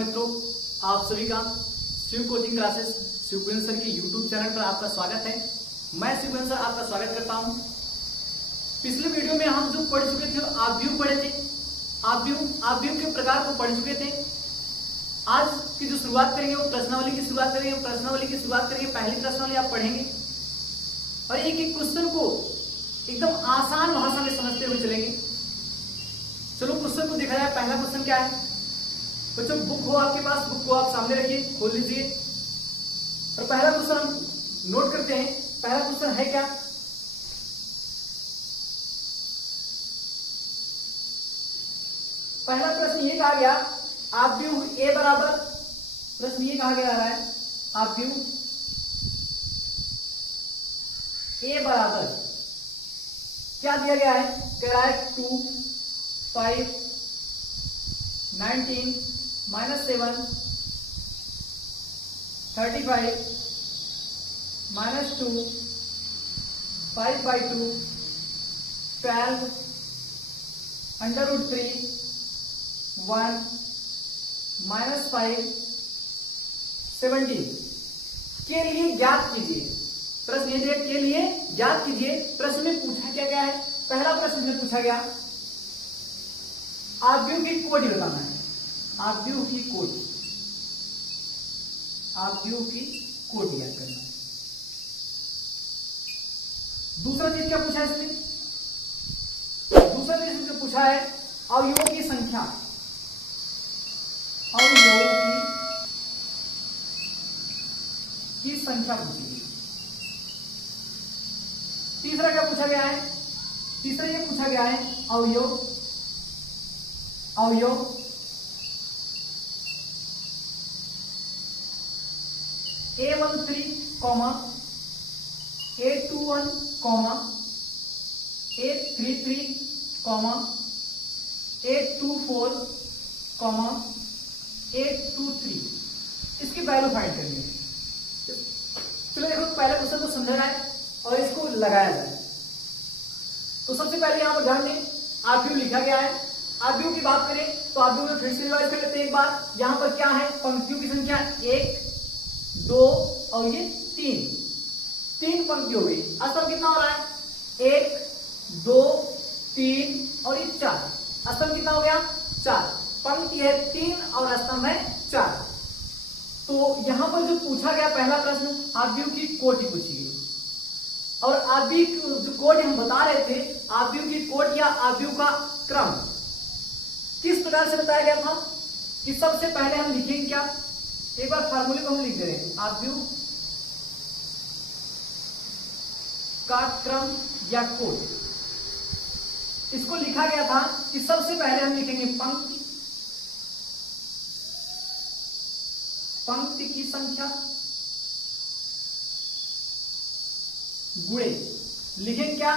नमस्कार मित्रों, आप सभी का Shiv coaching classes Shivkunj sir के यूट्यूब चैनल पर आपका स्वागत है। मैं शिवकुंज सर आपका स्वागत करता हूं। पिछले वीडियो में हम जो पढ़ चुके थे आव्यूह पढ़े थे, आव्यूह के प्रकार को पढ़ चुके थे। आज की जो शुरुआत करेंगे वो प्रश्नावली की शुरुआत करेंगे। पहली प्रश्नावली आप पढ़ेंगे और एक एक क्वेश्चन को एकदम आसान भाषा में समझते हुए चलेंगे। चलो क्वेश्चन को देखा जाए। पहला क्वेश्चन क्या है बच्चों? बुक हो आपके पास, बुक को आप सामने रखिए, खोल लीजिए और पहला क्वेश्चन हम नोट करते हैं। पहला क्वेश्चन है क्या? पहला प्रश्न ये कहा गया आव्यूह ए बराबर, प्रश्न ये कहा गया है आव्यूह ए बराबर क्या दिया गया है? कह रहा है 2, 5, 19 -7, 35 -2, 5/2, 12 √3, 1 -5, 17 के लिए ज्ञात कीजिए। प्रश्न ये के लिए ज्ञात कीजिए। प्रश्न में पूछा क्या गया है? पहला प्रश्न में पूछा गया आव्यूह की कोटि बताना है। आव्यूह की कोटि याद करना है। दूसरा चीज क्या पूछा है इसमें? दूसरा चीज जो पूछा है अवयवों की संख्या, अवयवों की संख्या पूछी गई। तीसरा क्या पूछा गया है? तीसरा ये पूछा गया है अवयव A13, A21, A33, A24, A23 इसकी वैल्यू फाइंड करनी है। चलो देखो पहले क्वेश्चन को समझा जाए और इसको लगाया जाए। तो सबसे पहले यहां पर ध्यान दें आव्यूह लिखा गया है। आव्यूह की बात करें तो आव्यूह में फिर से रिवाइज कर लेते हैं एक बार। यहां पर क्या है? पंक्तियों की संख्या 1, 2 और ये 3 पंक्ति हो गई। स्तंभ कितना हो रहा है? 1, 2, 3 और ये 4। स्तंभ कितना हो गया? 4। पंक्ति है 3 और स्तंभ है 4। तो यहां पर जो पूछा गया पहला प्रश्न आव्यूह की कोटि पूछी गई और आव्यूह जो कोटि हम बता रहे थे, आव्यूह की कोटि या आव्यूह का क्रम किस प्रकार से बताया गया था कि सबसे पहले हम लिखेंगे क्या? एक बार फार्मूले को हम लिख दे रहे हैं। आव्यूह का क्रम या कोटि, इसको लिखा गया था कि सबसे पहले हम लिखेंगे पंक्ति की संख्या गुणे लिखेंगे क्या?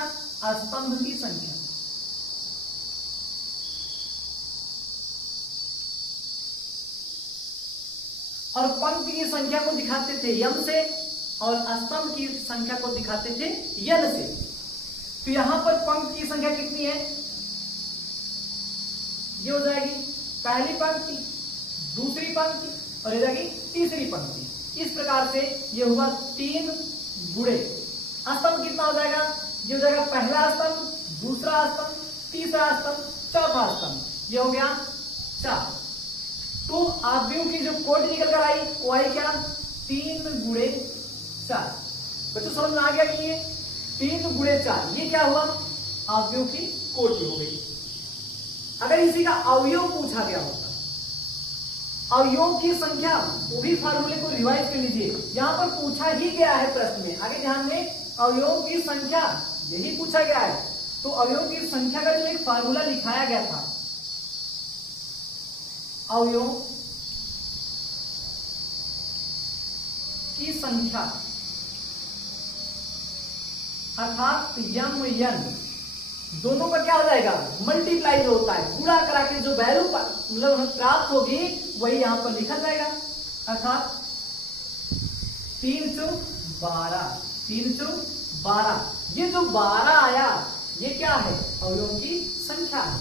स्तंभ की संख्या। और पंक्ति की संख्या को दिखाते थे यम से और स्तंभ की संख्या को दिखाते थे यन से। तो यहां पर पंक्ति की संख्या कितनी है? ये हो जाएगी पहली पंक्ति, दूसरी पंक्ति और ये जाएगी तीसरी पंक्ति। इस प्रकार से ये हुआ 3 गुणे। स्तंभ कितना हो जाएगा? ये हो जाएगा पहला स्तंभ, दूसरा स्तंभ, तीसरा स्तंभ, चौथा स्तंभ। ये हो गया 4। तो आव्यूह की जो कोटि निकल कर आई वो आई क्या? 3 गुणे 4। बच्चों समझ में आ गया कि ये 3 गुणे 4 ये क्या हुआ? आव्यूह की कोटि हो गई। अगर इसी का अवयव पूछा गया होता, अवयव की संख्या, वो भी फार्मूले को रिवाइज कर लीजिए। यहां पर पूछा ही गया है प्रश्न में, आगे ध्यान में अवयव की संख्या यही पूछा गया है। तो अवयव की संख्या का जो एक फार्मूला लिखाया गया था, अवयव की संख्या अर्थात यम यन दोनों का क्या हो जाएगा? मल्टीप्लाई होता है, गुणा करा के जो वैल्यू मतलब हमें प्राप्त होगी वही यहां पर लिखा जाएगा। अर्थात 3 × 12। ये जो 12 आया ये क्या है? अवयवों की संख्या है।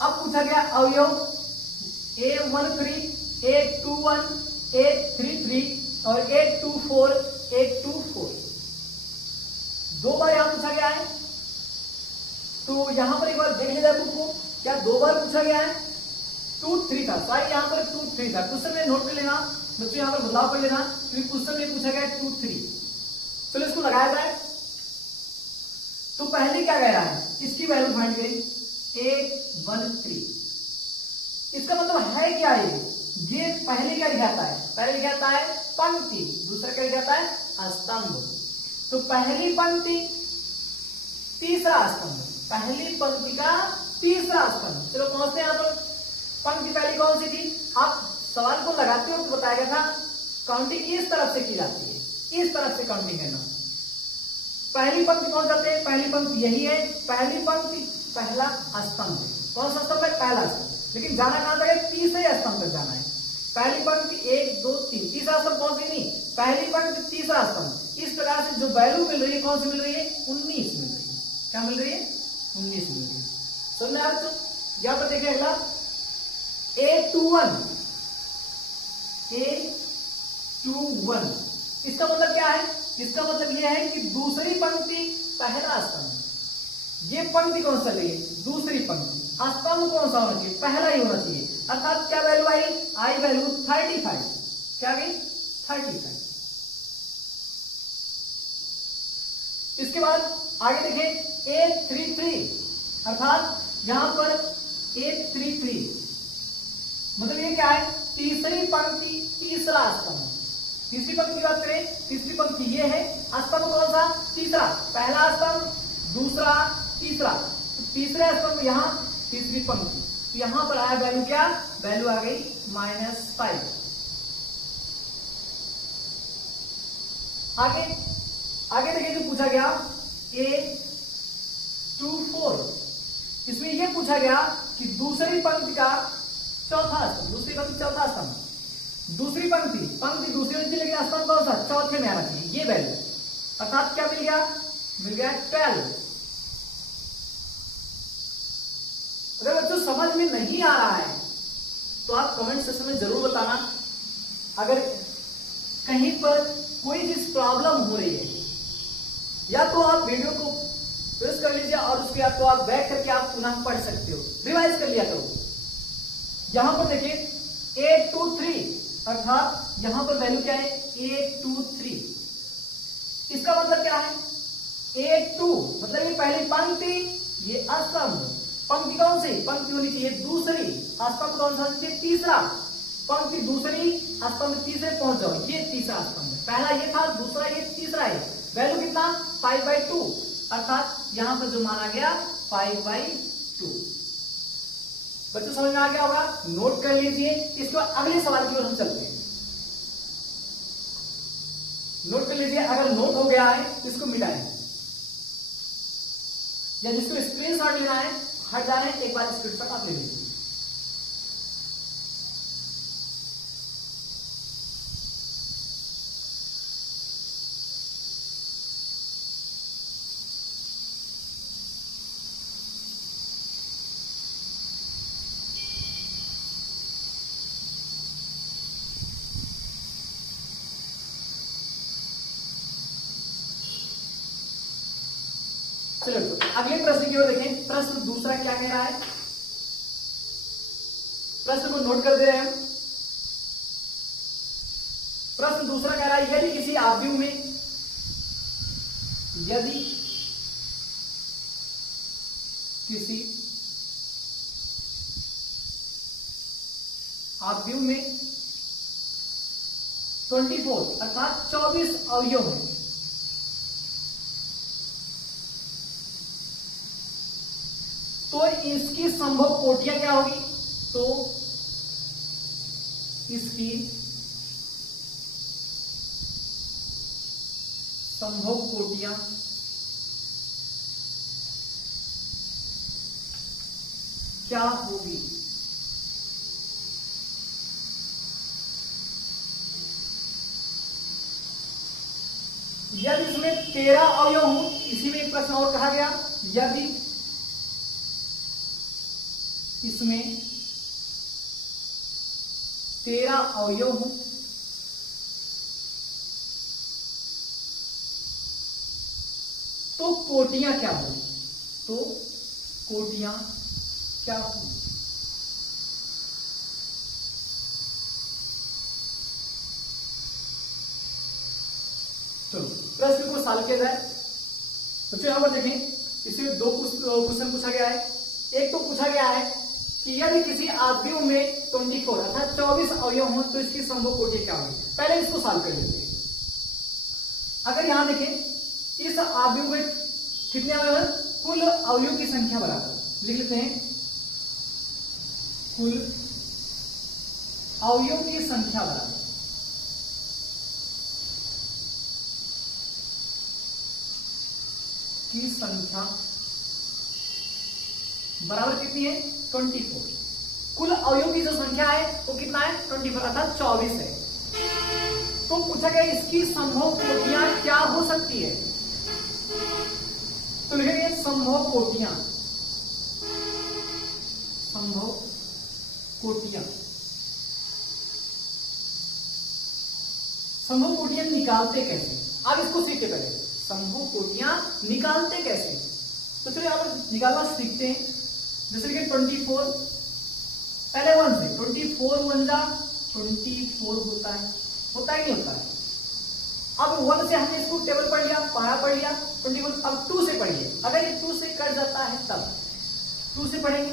अब पूछा गया अवयव 813, 821, 833 और 824, 824। 2 बार यहां पूछा गया है, तो यहां पर एक बार देख लीजिए बुक को, क्या 2 बार पूछा गया है? 2 3 था, सॉरी यहां पर 2 3 था। क्वेश्चन में नोट कर लेना बच्चों, यहां पर बदलाव कर लेना, क्योंकि क्वेश्चन में पूछा गया 2 3। चलो इसको लगाया जाए। तो पहले क्या गया है, इसकी वैल्यू फाइंड करें, 813। इसका मतलब है क्या ये पहले क्या लिखाता है? पहले लिखाता है पंक्ति, दूसरा क्या लिखाता है? स्तंभ। तो पहली पंक्ति तीसरा स्तंभ, पहली पंक्ति का तीसरा स्तंभ। चलो पहुंचते हैं यहां पर। पंक्ति पहली कौन सी थी? आप सवाल को लगाते हो तो बताया गया था काउंटिंग इस तरफ से की जाती है, इस तरफ से काउंटिंग करना। पहली पंक्ति पहुंच जाते हैं, पहली पंक्ति यही है, पहली पंक्ति पहला स्तंभ। कौन सा स्तंभ है? पहला स्तंभ। लेकिन जाना कहां तक है? तीसरे स्तंभ तक जाना है। पहली पंक्ति 1 2 3, तीसरा स्तंभ कौन सी? नहीं, पहली पंक्ति तीसरा स्तंभ। इस प्रकार से जो वैल्यू मिल रही है कौन सी मिल रही है? 19 मिल रही है। क्या मिल रही है? 19 मिल रही है। समझ में आ रहा है? यहां पर देखिए अगला 821, 821। इसका मतलब क्या है? इसका मतलब यह है कि दूसरी पंक्ति पहला स्तंभ। ये पंक्ति कौन सा है? दूसरी पंक्ति। स्तंभ कौन सा होना चाहिए? पहला ही होना चाहिए। अर्थात क्या वैल्यू आई? I value 35। क्या गई? 35। इसके बाद आगे देखें 833, अर्थात यहां पर 833 मतलब ये क्या है? तीसरी पंक्ति तीसरा स्तंभ। तीसरी पंक्ति की बात करें, तीसरी पंक्ति ये है, स्तंभ कौन सा? तीसरा। पहला स्तंभ, दूसरा, तीसरा। तो तीसरा स्तंभ यहां, तीसरी पंक्ति। तो यहां पर आया वैल्यू क्या? वैल्यू आ गई -5। आगे आगे देखिए जो पूछा गया 824। इसमें यह पूछा गया कि दूसरी पंक्ति का चौथा स्तंभ, दूसरी पंक्ति चौथा स्तंभ, दूसरी पंक्ति दूसरी होनी चाहिए, लेकिन स्तंभ कौन सा? चौथे में आना चाहिए। ये वैल्यू अर्थात क्या मिल गया? मिल गया 12। अगर बच्चों समझ में नहीं आ रहा है तो आप कमेंट सेक्शन में जरूर बताना। अगर कहीं पर कोई चीज प्रॉब्लम हो रही है, या तो आप वीडियो को प्रेस कर लीजिए और उसके बाद तो आप बैक करके आप पुनः पढ़ सकते हो, रिवाइज कर लिया करो। यहां पर देखिए 823, अर्थात यहां पर वैल्यू क्या है? 823। इसका मतलब क्या है? 82 मतलब ये पहली पंक्ति, ये स्तंभ। पंक्ति कौन सी? पंक्ति होनी चाहिए दूसरी, स्तंभ कौन सा? तीसरा। पंक्ति दूसरी, स्तंभ तीसरे पहुंच जाओ, ये तीसरा स्तंभ है। पहला ये था, दूसरा ये, तीसरा है। वैल्यू कितना? 5/2, अर्थात यहां पर जो माना गया 5/2। बच्चों समझ में आ गया होगा? नोट कर लीजिए। इसके बाद अगले सवाल की ओर हम चलते हैं। नोट कर लीजिए, अगर नोट हो गया है तो इसको मिटाएं, या जिसको स्क्रीनशॉट लेना है हट जाना है, एक बार स्क्रीनशॉट आप ले लीजिए। चलो अगले प्रश्न की ओर देखें। प्रश्न दूसरा क्या कह रहा है? प्रश्न को नोट कर दे रहे हैं। प्रश्न दूसरा कह रहा है यदि किसी आव्यूह में, यदि किसी आव्यूह में 24 अर्थात 24 अवयव है, तो इसकी संभव कोटियां क्या होगी? तो इसकी संभव कोटियां क्या होगी? यदि इसमें 13 अवयव हो, इसी में एक प्रश्न और कहा गया, यदि इसमें 13 अवयव हो तो कोटियां क्या होंगी? तो कोटियां क्या होंगी? चलो प्रश्न को सॉल्व किया जाए। बच्चों यहां पर देखें, इसमें दो क्वेश्चन पूछा गया है। एक तो पूछा गया है कि यदि किसी आव्यूह में 24 अर्थात 24 अवयव हो तो इसकी संभव कोटि क्या होगी। पहले इसको सॉल्व कर लेते हैं। अगर यहां देखें इस आव्यूह में कितने अवयव हैं? कुल अवयव की संख्या बराबर लिख लेते हैं, कुल अवयव की संख्या बराबर की संख्या बराबर कितनी है? 24। कुल अवयव की जो संख्या है वो कितना है? 24 अर्थात 24 है। तो पूछा गया इसकी संभव कोटियां क्या हो सकती है। तो लिखेंगे संभव कोटियां, संभव कोटियां। संभव कोटियां निकालते कैसे? आप इसको सीखते पहले, संभव कोटियां निकालते कैसे। तो चलिए आप निकालना सीखते हैं। जैसे कि 24 पहले 1 से 24 1 जा 24 होता है कि नहीं होता है। अब 1 से हमने इसको टेबल पढ़ लिया, पारा पढ़ लिया 24। अब 2 से पढ़िए, अगर ये 2 से कट जाता है तब 2 से पढ़ेंगे,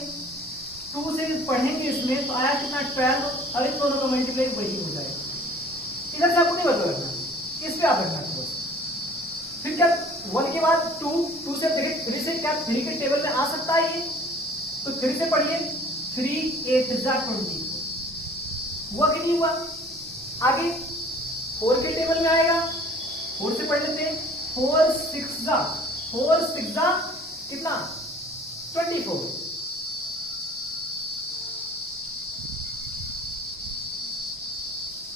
2 से पढ़ेंगे इसमें तो आया कितना? 12 और इन दोनों का मल्टीप्लाई वही हो जाएगा। इधर से आपको नहीं बदल रखना, इस पे आप रखना है। फिर क्या 1 के बाद 2 से देखिए 3 से क्या 3 के टेबल में आ सकता है ये? तो 3 से पढ़िए, 3 8 जा 24 हुआ कि नहीं हुआ? आगे 4 के टेबल में आएगा, 4 से पढ़ लेते हैं, 4 6 जा कितना? 24।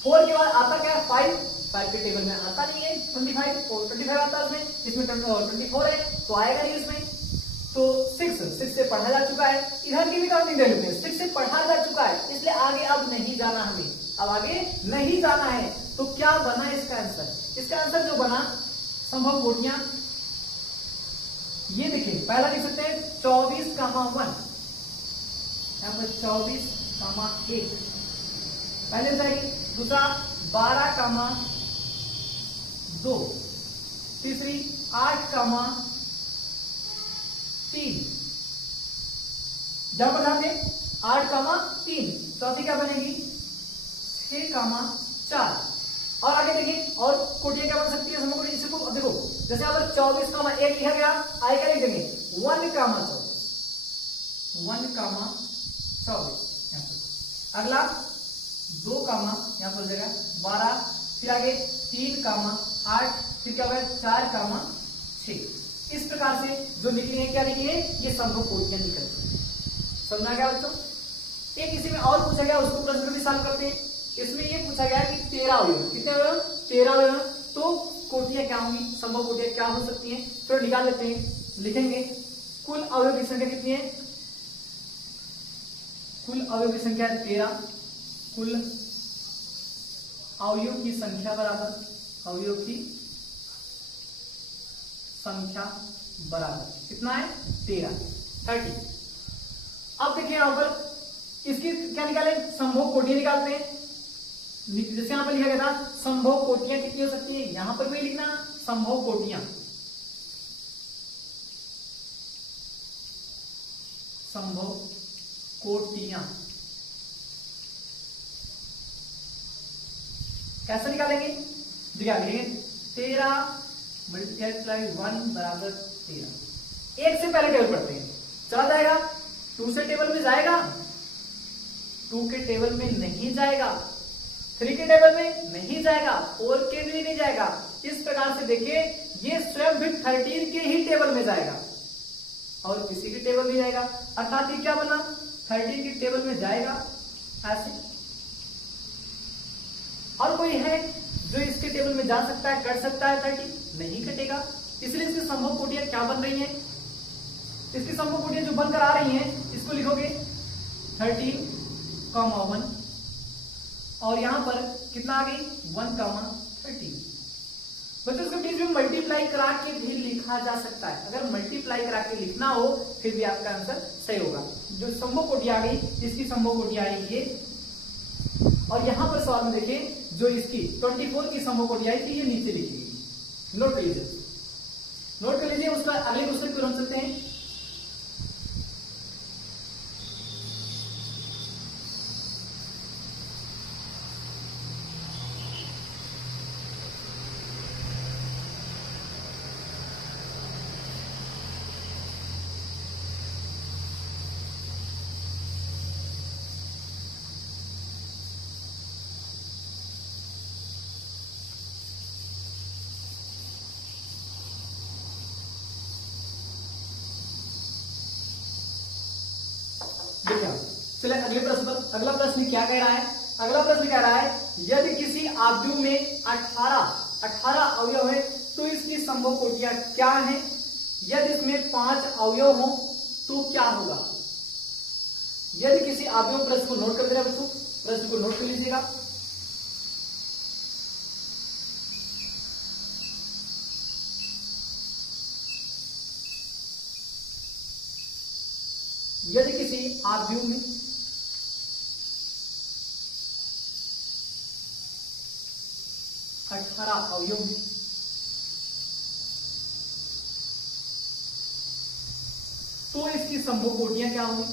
4 के बाद आता क्या? 5 के टेबल में आता नहीं है 25 और 25 आता है इसमें 24 है तो आएगा नहीं इसमें। तो 6 से पढ़ा जा चुका है, इधर की भी काउंटिंग ले लेते हैं। 6 से पढ़ा जा चुका है इसलिए आगे अब नहीं जाना, हमें अब आगे नहीं जाना है। तो क्या बना इसका आंसर? इसका आंसर जो बना संभव कोटियां, ये देखिए पहला लिख सकते हैं 24 कामा 1, यहां पर 24 कामा 1 पहले जाएगी। दूसरा 12 कामा 2, तीसरी 8 कामा 3, जहां पर ध्यान दें 8 कामा 3, चौथी क्या बनेगी? 6 कामा 4। और आगे देखिए और कोटियां क्या बन सकती है संभव कोटि। इसको देखो जैसे यहाँ पर 24 कामा 1 लिखा गया, आगे क्या लिख देंगे? 1 कामा 24, 1 कामा 24 यहाँ पर। अगला 2 कामा यहाँ पर हो जाएगा 12, फिर आगे 3 कामा 8, फिर क्या होगा? 4 कामा 6। इस प्रकार से जो निकली है क्या निकली है? ये संभव कोटियां निकलती है। समझ आ गया बच्चों? एक इसी में और पूछा गया, उसको प्रश्न भी सॉल्व करते हैं। इसमें ये पूछा गया कि 13 अवयव, कितने अवयव? 13 अवयव। तो कोटियां क्या होंगी? संभव कोटियां क्या हो सकती हैं? तो निकाल लेते हैं। लिखेंगे कुल अवयव की संख्या कितनी है? कुल अवयव की संख्या है 13। कुल अवयव की संख्या बराबर, अवयव की संख्या बराबर कितना है? 13 30। अब देखिए यहां पर इसकी क्या निकालें? संभव कोटियां निकालते हैं। जैसे यहां पर लिखा गया था संभव कोटियां कितनी हो सकती है, यहां पर भी लिखना संभव कोटियां। संभव कोटियां कैसे निकालेंगे? देखिए लिखेंगे 13 मल्टीप्लाई 1 बराबर 13। 1 से पहले टेबल पढ़ते हैं, चला जाएगा। 2 से टेबल में जाएगा, 2 के टेबल में नहीं जाएगा, 3 के टेबल में नहीं जाएगा, 4 के भी नहीं जाएगा। इस प्रकार से देखिए ये स्वयं भी 13 के ही टेबल में जाएगा और किसी के टेबल नहीं जाएगा। अर्थात ये क्या बना? 13 के टेबल में जाएगा ऐसे। और कोई है जो इसके टेबल में जा सकता है, कट सकता है? 30 नहीं कटेगा। इसलिए इसकी संभव कोटियां क्या बन रही हैं? इसकी संभव कोटियां जो बनकर आ रही हैं इसको लिखोगे 13, 1, और यहां पर कितना आ गई 1,13। बच्चों इसको प्लीज भी मल्टीप्लाई करा के भी लिखा जा सकता है। अगर मल्टीप्लाई करा के लिखना हो फिर भी आपका आंसर सही होगा। जो संभव कोटि आ गई, इसकी संभव कोटि आएगी ये, और यहां पर सवाल में देखिए जो इसकी 24 की संभव कोटि आई थी ये नीचे लिखी गई। नोट कर लीजिए, नोट कर लीजिए। उसका अगले क्वेश्चन पर हम चलते हैं। देखिए चलिए अगले प्रश्न पर। अगला प्रश्न क्या कह रहा है? अगला प्रश्न कह रहा है यदि किसी आव्यूह में 18 अवयव है तो इसकी संभव कोटियां क्या हैं? यदि इसमें 5 अवयव हो तो क्या होगा? यदि किसी आव्यूह, प्रश्न को नोट कर दे रहे बच्चों, प्रश्न को नोट कर लीजिएगा। यदि किसी आव्यूह में 18 अवयव हैं तो इसकी संभव कोटियां क्या होंगी?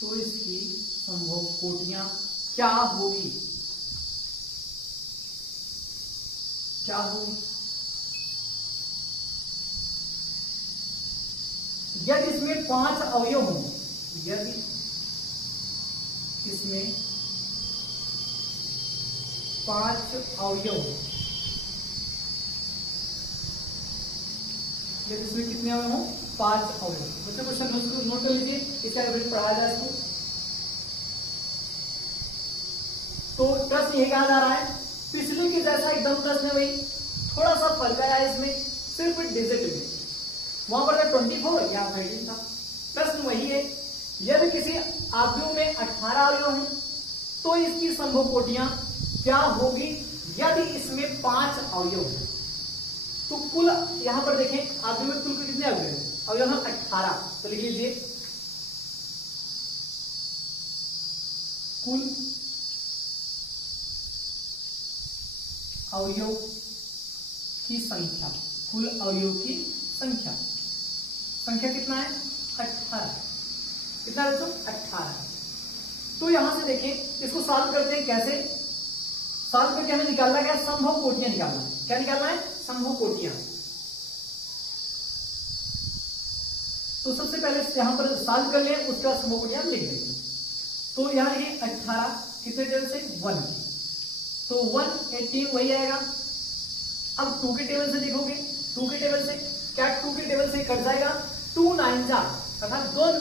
तो इसकी संभव कोटियां क्या होगी? क्या होगी? यदि इसमें 5 अवयव हों, यदि इसमें 5 अवयव, यदि इसमें कितने अवयव हों? 5 अवयव। बच्चों क्वेश्चन नोट कर लीजिए, इसे अगर पढ़ाया जाए इसको तो प्रश्न ये कहा जा रहा है पिछले के जैसा एकदम प्रश्न है भाई, थोड़ा सा फर्क आया इसमें, सिर्फ डिजिट में। वहां पर 24 या 13 था। प्रश्न वही है, यदि किसी आव्यूह में 18 अवयव हैं तो इसकी संभव कोटियां क्या होगी? यदि इसमें 5 अवयव हैं तो कुल, यहां पर देखें आव्यूह में कुल कितने अवयव हैं? अवयव हैं 18। तो लिख लीजिए कुल अवयव की संख्या, कुल अवयव की संख्या, संख्या कितना है? 18। कितना है बच्चों? 18। तो यहां से देखें, इसको सॉल्व करते हैं। कैसे सॉल्व करके हमें निकालना क्या? संभव कोटियां निकालना है। क्या निकालना है? संभव कोटियां। तो सबसे पहले यहां पर सॉल्व कर लें, उसके बाद संभव कोटियां लिख देंगे। तो यहां देखिए 18 कितने टेबल से? 1, तो 118 वही आएगा। अब 2 के टेबल से देखोगे, 2 के टेबल से क्या? 2 के टेबल से कट जाएगा, 2 9 जा, अर्थात 2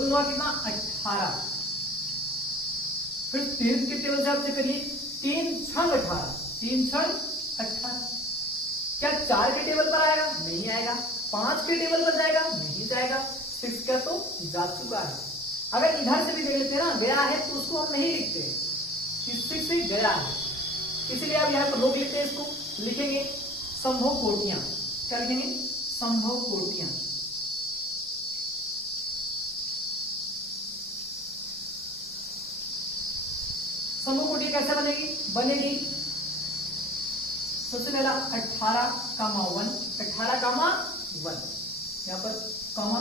9 कितना? 18। फिर 3 के टेबल से आप चेक करिए, 3 6 18, 3 6 18। क्या 4 के टेबल पर आएगा? नहीं आएगा। 5 के टेबल पर जाएगा? नहीं जाएगा। 6 का तो जा चुका है। अगर इधर से भी देख लेते हैं ना, गया है, तो उसको हम नहीं लिखते, 6 से गया है, इसलिए आप यहां पर रोक लेते हैं। इसको लिखेंगे संभव कोटियां। क्या लिखेंगे? संभव कोटियां। संभव कोटियां कैसे बनेगी? बनेगी सबसे पहला 18,1, 18,1, यहां पर कॉमा,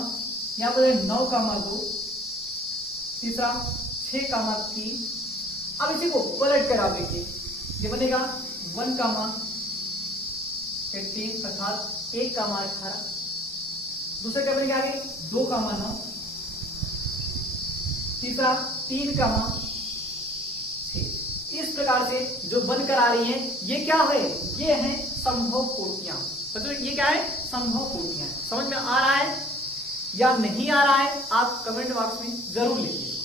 यहां पर 9,2, तीसरा 6,3। अब इसी को पलट कर आप देखिए, ये बनेगा 1,18 अर्थात 1,18। दूसरे क्या बनेगा आगे? 2,9, तीसरा 3,6। इस प्रकार से जो बनकर आ रही हैं, ये क्या है? ये है संभव कोटियां। मतलब ये क्या है? संभव कोटियां। समझ में आ रहा है या नहीं आ रहा है? आप कमेंट बॉक्स में जरूर लिखिए।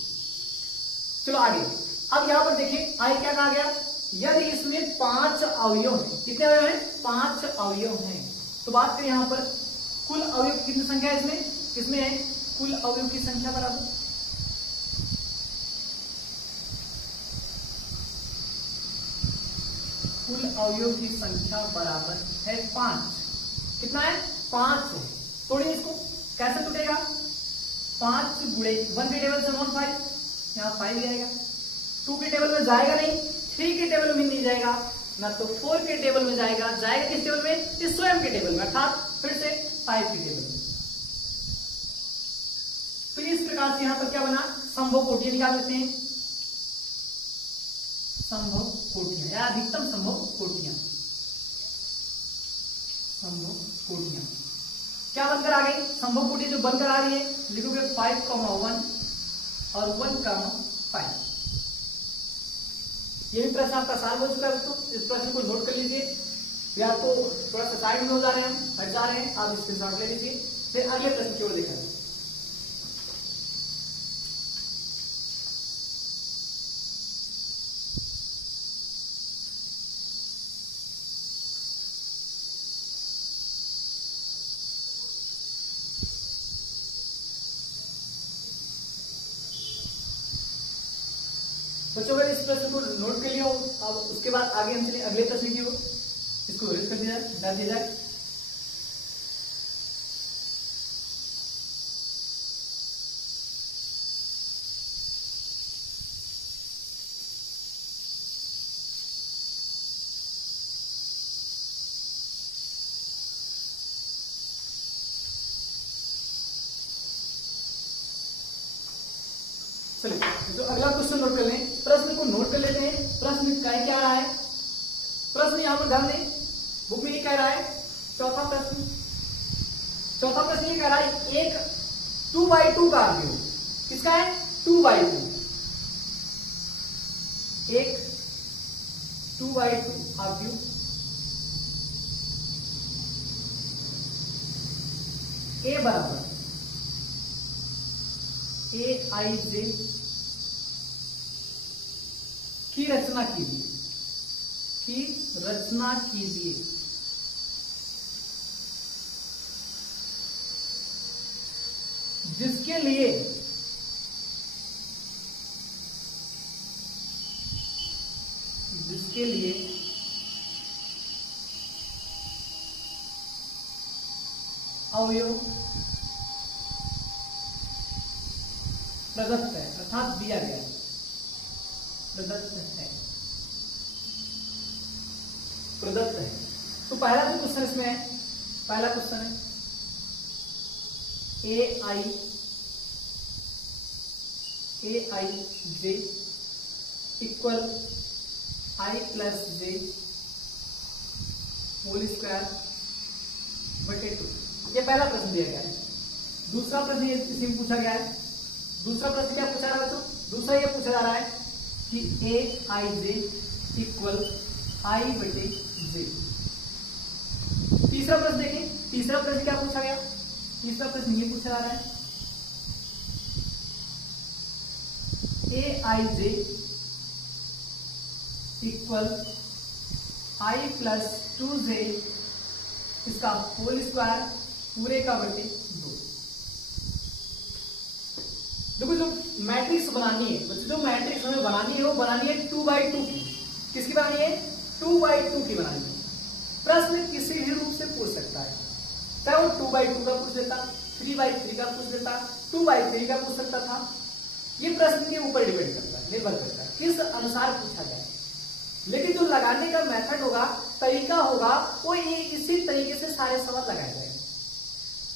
चलो आगे। अब यहां पर देखिए आगे क्या कहा गया? यदि इसमें 5 अवयव हैं, कितने अवयव हैं? 5 अवयव हैं, तो बात करें यहां पर कुल अवयव की कितनी संख्या है इसमें, इसमें है कुल अवयव की संख्या बराबर कुल अवयव की संख्या बराबर है 5। कितना है 5। तोड़िए इसको, कैसे टूटेगा, 5 गुणे 1 के टेबल से 5, यहाँ 5 जाएगा, 2 के टेबल में जाएगा नहीं, 3 के टेबल में नहीं जाएगा ना, तो 4 के टेबल में जाएगा, जाएगा किस टेबल में, इस स्वयं के टेबल में, अर्थात फिर से 5 के टेबल में। तो इस प्रकार से यहां पर क्या बना, संभव कोटियां निकाल लेते हैं, संभव कोटियां या अधिकतम संभव कोटियां, संभव कोटियां क्या बनकर आ गई, संभव कोटियां जो बनकर आ रही है, लिखोगे 5,1 और 1,5। ये भी प्रश्न आपका सॉल्व हो चुका है दोस्तों। इस प्रश्न को नोट कर लीजिए, या तो थोड़ा सा साइड में हो जा रहे हैं, हम हट जा रहे हैं, आप स्क्रीनशॉट ले लीजिए, फिर अगले प्रश्न की ओर देखा जाए। बच्चों अगर इस प्रश्न को नोट कर लिया हो, अब उसके बाद आगे हम चले अगले प्रश्न की ओर, इसको रेस कर दिया जाए, हटा दिया जाए। चलिए तो अगला क्वेश्चन नोट कर लें, प्रश्न को नोट कर लेते हैं। प्रश्न क्या रहा है, प्रश्न यहां पर ध्यान दें, बुक में ये कह रहा है, चौथा प्रश्न ये कह रहा है एक 2x2 का अवयव, किसका है 2x2, एक 2x2 अवयव ए बराबर Aij की रचना कीजिए, जिसके लिए अवयव प्रदत्त है, अर्थात दिया गया, प्रदत्त है। तो पहला जो क्वेश्चन इसमें है, पहला क्वेश्चन है Aij equal I plus J whole square बटे 2, ये पहला प्रश्न दिया गया है। दूसरा प्रश्न इसी में पूछा गया है, दूसरा प्रश्न क्या पूछा रहा है बच्चों, दूसरा ये पूछा जा रहा है कि Aij इक्वल I बटे जे। तीसरा प्रश्न देखें, तीसरा प्रश्न क्या पूछा गया, तीसरा प्रश्न ये पूछा जा रहा है Aij equal I plus 2j इसका होल स्क्वायर पूरे का बटे 2। देखो जो मैट्रिक्स बनानी है बच्चों, जो मैट्रिक्स हमें बनानी है वो बनानी है 2x2 की, किसकी बनानी है 2x2 की बनानी है। प्रश्न किसी भी रूप से पूछ सकता है, चाहे वो 2x2 का पूछ लेता, 3x3 का पूछ लेता, 2x3 का पूछ सकता था। ये प्रश्न के ऊपर डिपेंड करता है, निर्भर करता है किस अनुसार पूछा जाए, लेकिन जो लगाने का मेथड होगा, तरीका होगा, वो ये इसी तरीके से सारे सवाल लगाए जाएंगे।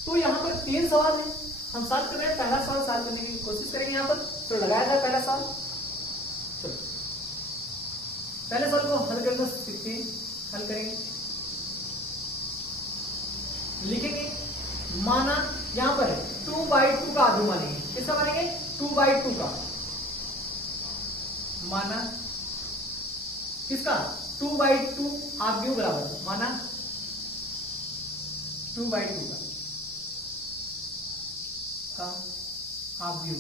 तो यहाँ पर 3 सवाल है, हम सॉल्व कर रहे हैं। पहला सवाल सॉल्व करने की कोशिश करेंगे यहाँ पर, तो लगाया जाए पहला सवाल। चलो पहले सवाल को हल करना सीखते हैं, हल करेंगे, लिखेंगे। माना यहां पर 2x2 का आधु मानेंगे, किसका मानेंगे 2x2 का, माना किसका 2x2 आव्यूह बराबर, माना 2x2 का आव्यूह,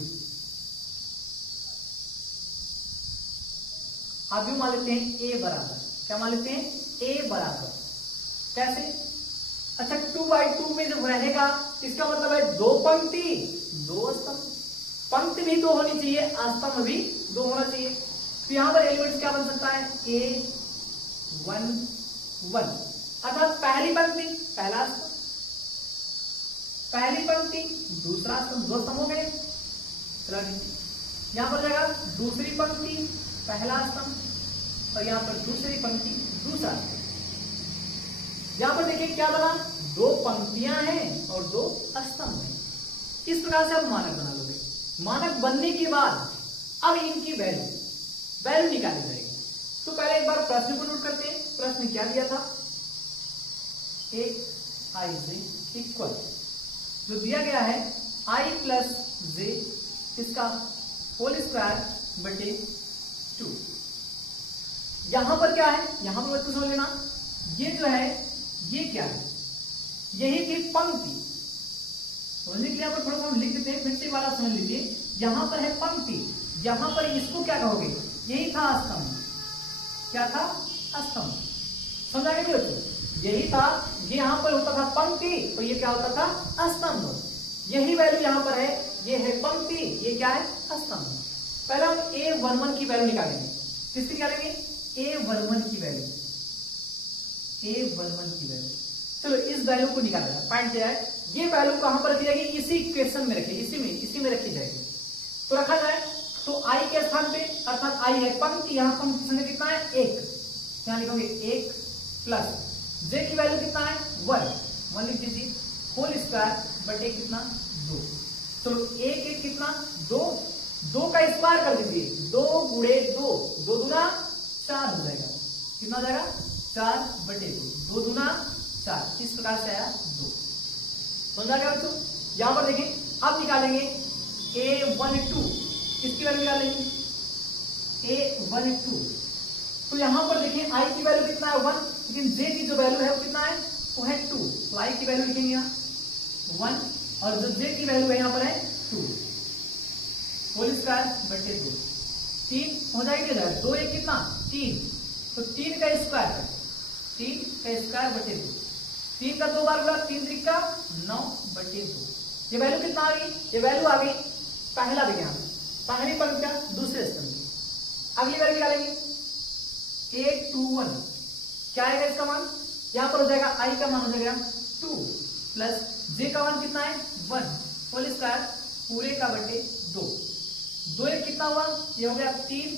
आव्यूह मान लेते हैं a बराबर, क्या मान लेते हैं a बराबर, कैसे अच्छा 2/2 में जब रहेगा इसका मतलब है 2 पंक्ति 2 स्तंभ, पंक्ति भी 2 होनी चाहिए, स्तंभ भी 2 होना चाहिए। तो यहां पर एलिमेंट्स क्या बन सकता है, A1 1, अर्थात पहली पंक्ति पहला स्तंभ, पहली पंक्ति दूसरा स्तंभ, 2 स्तंभ हो गए। चलो यहां पर जाएगा दूसरी पंक्ति पहला स्तंभ और यहां पर दूसरी पंक्ति दूसरा स्तंभ। यहां पर देखिए क्या बना, 2 पंक्तियां हैं और 2 स्तंभ हैं। इस प्रकार से आप मानक बना लोगे। मानक बनने के बाद अब इनकी वैल्यू निकाली जाएगी। तो पहले एक बार प्रश्न को नोट करते हैं। प्रश्न क्या दिया था, Aij इक्वल, जो दिया गया है I प्लस जे इसका होल स्क्वायर बटे 2। यहां पर क्या है, यहां पर बच्चों समझ लेना, ये जो है ये क्या है, यही की पंक्ति। समझने के लिए यहाँ पर थोड़ा सा हम लिख देते हैं, फिर से वाला समझ लीजिए। यहां पर है पंक्ति, यहां पर इसको क्या कहोगे, यही था स्तंभ। क्या था, स्तंभ। समझा गया बच्चों, यही था, ये यहां पर होता था पंक्ति और ये क्या होता था, स्तंभ। यही वैल्यू यहां पर है, ये है पंक्ति, ये क्या है, स्तंभ। पहले हम A11 की वैल्यू निकालेंगे। किसकी निकालेंगे, A11 की वैल्यू, A11 की वैल्यू। चलो इस वैल्यू को निकाला जाए, फाइंड किया है। ये वैल्यू कहां पर रखी जाएगी, इसी इक्वेशन में रखी, इसी में रखी जाएगी। तो रखा जाए तो I के स्थान पे, अर्थात I है पंक्ति, यहां पंक्ति संख्या कितना है, 1, यहां लिखोगे 1 प्लस J की वैल्यू कितना है, 1 लिख दीजिए, होल स्क्वायर बटे कितना, 2। चलो 1 कितना, 2 का स्क्वायर कर दीजिए, 2 गुणे 2, 2 दूना 4 हो जाएगा। कितना हो जाएगा, 4 बटे 2, 2 दूना 4। इस प्रकार से आया 2। समझा गया बच्चों। यहां पर देखें, अब निकालेंगे A12, किसकी वैल्यू निकालेंगे, A12। तो यहां पर देखें I की वैल्यू कितना है, 1, लेकिन J की जो वैल्यू है वो कितना है, वो है 2। तो I की वैल्यू लिखेंगे यहाँ 1 और जो J की वैल्यू है यहां पर है 2, होल स्क्वायर बटे 2। 3 हो जाएगी, 2 1 कितना, 3, तो 3 का स्क्वायर, 3 का स्क्वायर बटे 2। 3 का 2 बार बोला, 3 त्रिका 9 बटे 2। ये वैल्यू कितना आ गई, ये वैल्यू आ गई पहला विज्ञान, पहली पंक्ति का दूसरे स्तंभ की। अगली वैल्यू निकालेंगे A21, क्या आएगा इसका मान, यहां पर हो जाएगा I का मान हो जाएगा 2 प्लस J का मान कितना है, 1, होल स्क्वायर पूरे का बटे 2। 2 1 कितना हुआ, ये हो गया 3,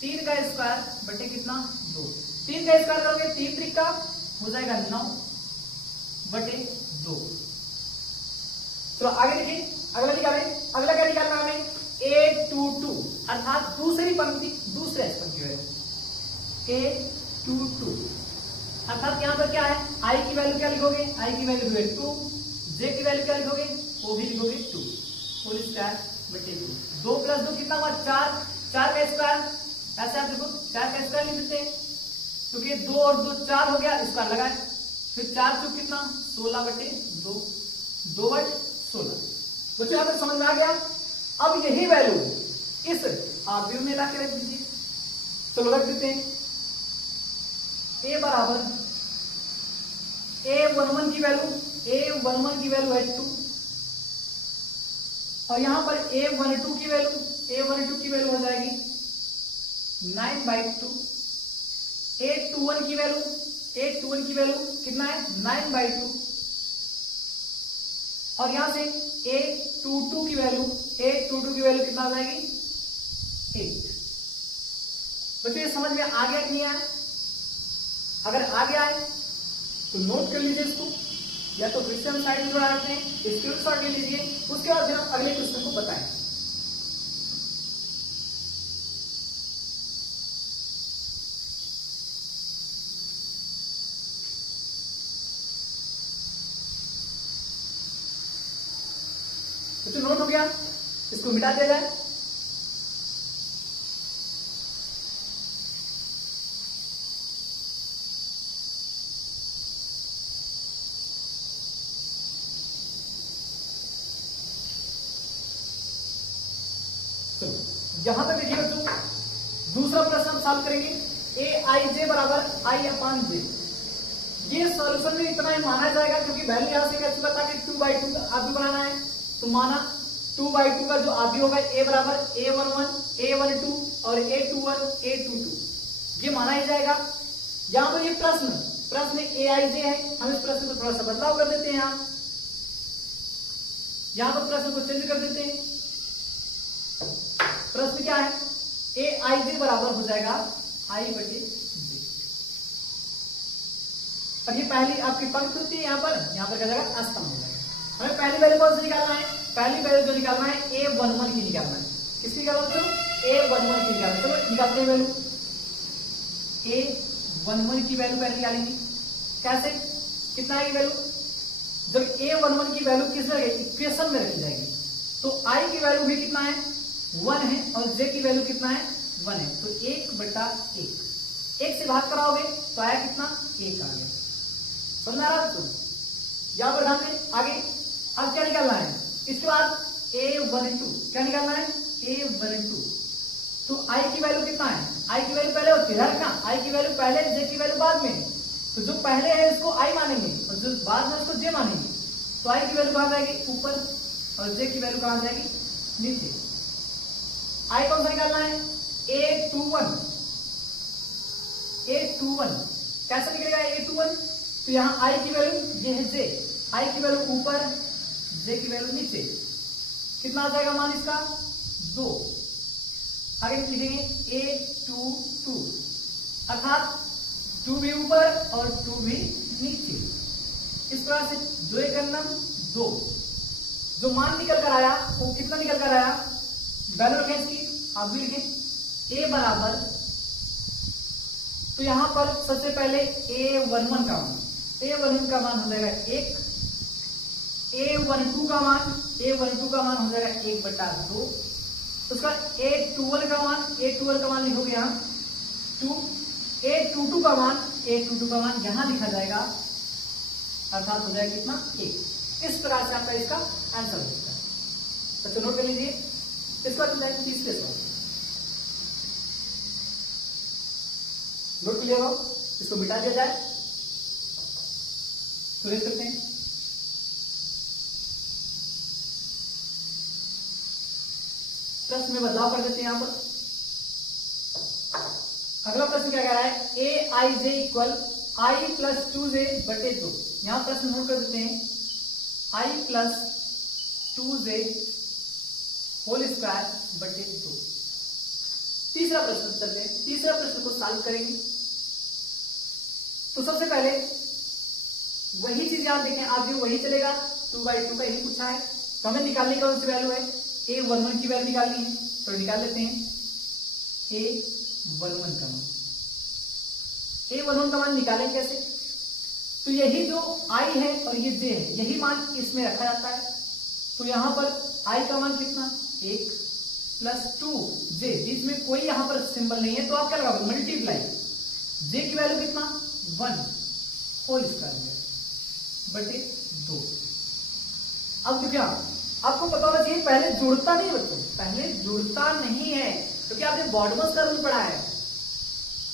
3 का स्क्वायर बटे कितना, 2। 3 का स्क्वायर करोगे, 3 त्रिका हो जाएगा 9 बटे 2। चलो आगे देखिए, अगला निकालें। अगला क्या निकालना हमें, A22, अर्थात दूसरी पंक्ति दूसरे स्तंभ की वैल्यू, A22, अर्थात यहां पर क्या है, I की वैल्यू क्या लिखोगे, I की वैल्यू है 2, J की वैल्यू क्या लिखोगे, वो भी लिखोगे 2, होल स्क्वायर बटे 2। 2 प्लस 2 कितना हुआ, 4, 4 का स्क्वायर, ऐसे आप देखो 4 का स्क्वायर लिख देते हैं, क्योंकि 2 और 2 4 हो गया, स्क्वायर लगाए, फिर 4 क्यों कितना, 16 बटे 2, 2 बटे 16। बच्चों यहां तक समझ में आ गया। अब यही वैल्यू इस आव्यूह में लाके रख दीजिए। चलो रख देते हैं, A बराबर A11 की वैल्यू, A11 की वैल्यू है 2 और यहां पर A12 की वैल्यू, A12 की वैल्यू हो जाएगी 9/2। A21 की वैल्यू, A21 की वैल्यू कितना है, 9/2 और यहां से A22 की वैल्यू, A22 की वैल्यू कितना हो जाएगी, 8। बच्चों ये समझ में आ गया कि नहीं आया? अगर आ गया है तो नोट कर लीजिए इसको, या तो फिर से हम साइड में जोड़ा रखते हैं, स्क्रीनशॉट ले लीजिए, उसके बाद फिर हम अगले क्वेश्चन को बताएं। तो नोट हो गया, इसको मिटा दिया जाए। यहां तक देखिए बच्चों, दूसरा प्रश्न हम सॉल्व करेंगे। Aij बराबर I/J। ये सॉल्यूशन में इतना ही माना जाएगा क्योंकि वैल्यू यहाँ से क्या चुका था कि 2/2 का आदि बनाना है, तो माना 2/2 का जो आदि होगा a बराबर a11 a12 और a21 a22 ये माना ही जाएगा। यहाँ पर ये प्रश्न aij है, हम इस प्रश्न को थोड़ा सा बदलाव कर देते हैं। यहाँ पर प्रश्न को चेंज कर देते हैं। प्रश्न क्या है, aij बराबर हो जाएगा i/j। अब ये पहली आपकी पंक्ति होती है, यहाँ पर क्या जाएगा स्तंभ हो जाएगा। हमें पहली वैल्यू कौन सी निकालना है, पहली वैल्यू जो निकालना है a11 की निकालना है। किसकी निकालना है, a11 की निकालना है। चलो निकालते हैं वैल्यू, a11 की वैल्यू पहले निकालेंगे। कैसे, कितना आएगी वैल्यू, जब a11 की वैल्यू किस में इक्वेशन में रखी जाएगी तो i की वैल्यू भी कितना है 1 है और j की वैल्यू कितना है 1 है, तो 1/1 1 से भाग कराओगे तो आया कितना 1 आ गया। समझ आ रहा है, यहां पर ध्यान दें। आगे अब क्या निकालना है, इसके बाद a12 क्या निकालना है a12, तो i की वैल्यू कितना है, i की वैल्यू पहले होती है रखना, i की वैल्यू पहले j की वैल्यू बाद में, तो जो पहले है उसको i मानेंगे और जो बाद में उसको j मानेंगे। तो i की वैल्यू कहां जाएगी ऊपर और j की वैल्यू कहां जाएगी नीचे। i कौन सा निकालना है a21 कैसे निकलेगा a21, तो यहाँ i की वैल्यू ये है j, i की वैल्यू ऊपर j की वैल्यू नीचे, कितना आ जाएगा मान इसका 2। आगे लिखेंगे a22 अर्थात 2 भी ऊपर और 2 भी नीचे। इस तरह से 2 एकम 2 जो मान निकल कर आया वो कितना निकल कर आया, वैल्यू रखें इसकी, आप भी लिखें a बराबर, तो यहां पर सबसे पहले a11 का मान हो जाएगा 1, a12 का मान हो जाएगा 1/2, उसका a21 का मान लिखोगे यहाँ 2, a22 का मान यहां लिखा जाएगा अर्थात हो जाएगा कितना 1। इस तरह से आपका इसका आंसर हो सकता है। तो नोट कर लीजिए। इसके बाद जाएंगे तीसरे सवाल, नोट क्लियर हो, इसको मिटा दिया जाए तो देख सकते हैं। प्रश्न में बदलाव कर देते हैं यहां पर। अगला प्रश्न क्या कह रहा है, aij equal i plus 2j/2। यहां प्रश्न नोट कर देते हैं, i प्लस 2j होल स्क्वायर/2। तीसरा प्रश्न चलते हैं, तीसरा प्रश्न को सॉल्व करेंगे। तो सबसे पहले वही चीज आप देखें, आप भी वही चलेगा, 2/2 का यही पूछा है, तो हमें निकालने की कौन सी वैल्यू है, a11 की वैल्यू निकालनी है, तो निकाल लेते हैं a11 का मान। a11 का मान निकालें कैसे, तो यही जो i है और ये j है यही मान इसमें रखा जाता है, तो यहां पर i का मान कितना 1 प्लस 2j, इसमें कोई यहां पर सिंबल नहीं है तो आप क्या लगाओगे मल्टीप्लाई, j की वैल्यू कितना 1 होल स्क्वायर/2। अब देखिए आपको पता होना चाहिए पहले जुड़ता नहीं बच्चों, पहले जुड़ता नहीं है क्योंकि आपने बॉडमस का रूल पढ़ा है,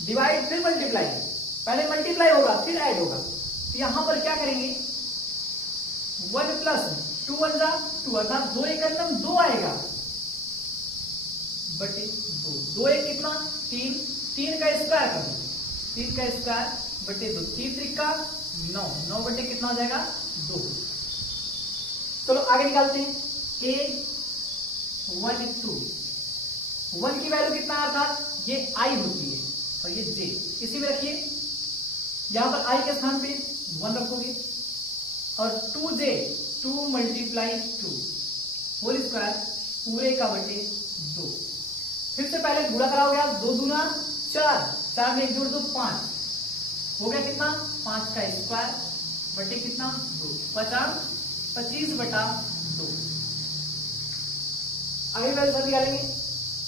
डिवाइड फिर मल्टीप्लाई, पहले मल्टीप्लाई होगा फिर ऐड होगा। तो यहां पर क्या करेंगे 1 प्लस 2 1 जा 2 अर्थात 2 एकम 2 आएगा बटे 2 एक कितना 3, 3 का स्क्वायर कर दो, 3 का स्क्वायर बटे 2, 3 त्रिका 9, 9 बटे कितना हो जाएगा 2। चलो आगे निकालते हैं, a12 1 की वैल्यू कितना है अर्थात ये i होती है और ये j, इसी में रखिए, यहां पर i के स्थान पे 1 रखोगे और 2j 2 × 2 होल स्क्वायर पूरे का बटे 2। फिर से पहले गुणा कराओगे आप, 2 दूना 4, 4 में 1 जोड़ दो 5, हो गया कितना 5 का स्क्वायर बटे कितना 2, 25/2। आगे वैल्यू सब निकालेंगे,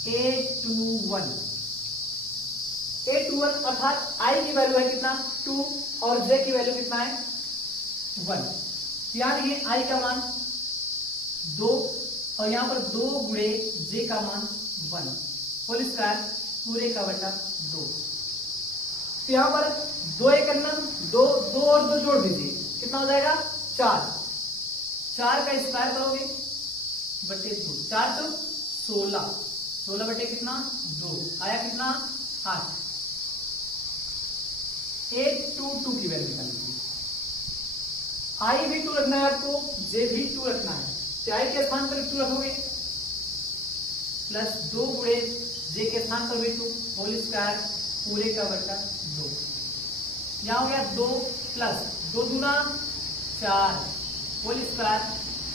a21 अर्थात i की वैल्यू है कितना 2 और j की वैल्यू कितना है 1। यहां देखिए i का मान 2 और यहां पर 2 गुणे j का मान 1 होल स्क्वायर पूरे का बटा 2। तो यहां पर 2 एकम 2 और 2 जोड़ दीजिए, कितना हो जाएगा 4, 4 का स्क्वायर करोगे बटे 2, 4 तो 16, 16 बटे कितना 2 आया कितना 8। 822 की वैल्यू निकाल लीजिए। आई भी 2 रखना है आपको, जे भी 2 रखना है, तो आई के स्थान पर 2 रखोगे प्लस 2 गुणे जे के स्थान पर भी 2 होल स्क्वायर पूरे का बटा 2। यहां हो गया 2 प्लस 2 दूना 4 होल स्क्वायर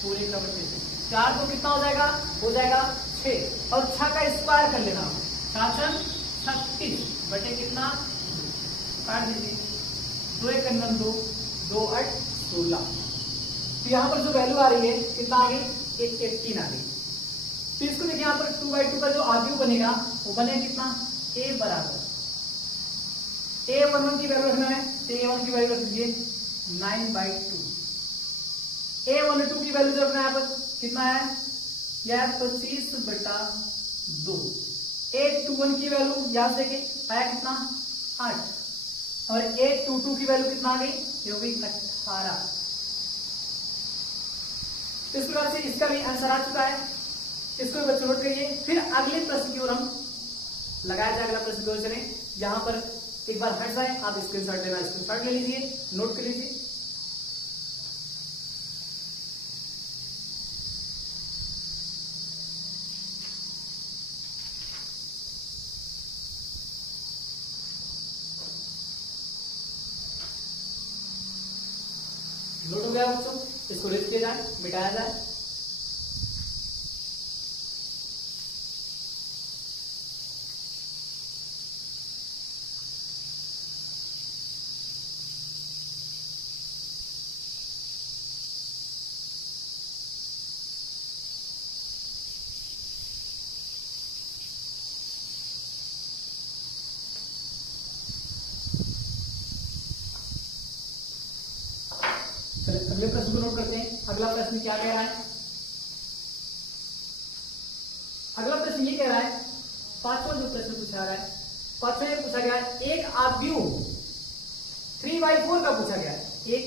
पूरे का बटे 2। 4 तो कितना हो जाएगा 6 और 6 का स्क्वायर कर लेना, 6 36 बटे कितना काट दीजिए, 2 1 2 2 8 16। तो यहाँ पर जो वैल्यू आ रही है कितना आ गई 18 आ गई। तो इसको देखिए यहाँ पर 2/2 का जो आव्यूह बनेगा वो बनेगा कितना a बराबर a11 की वैल्यू रखना है तो a1 की वैल्यू रख दीजिए 9/2। a12 की वैल्यू जो रखना है यहाँ पर कितना है यह 25/2। a21 की वैल्यू यहां से आया कितना 8 और a22 की वैल्यू कितना आ गई ये हो गई 18। इस प्रकार से इसका भी आंसर आ चुका है, इसको बच्चों नोट करिए। फिर अगले प्रश्न की ओर हम लगाया जाए, अगला प्रश्न की ओर चले। यहां पर एक बार हट जाए, आप स्क्रीनशॉट लेना स्क्रीनशॉट ले लीजिए, नोट कर लीजिए। नोट हो गया बच्चों, इसको लिख किया जाए, मिटाया जाए। अगले प्रश्न को नोट करते हैं। अगला प्रश्न क्या कह रहा है, अगला प्रश्न ये कह रहा है, पांचवा जो प्रश्न पूछा रहा है, पांचवा ये पूछा गया है एक आव्यूह 3/4 का पूछा गया है, एक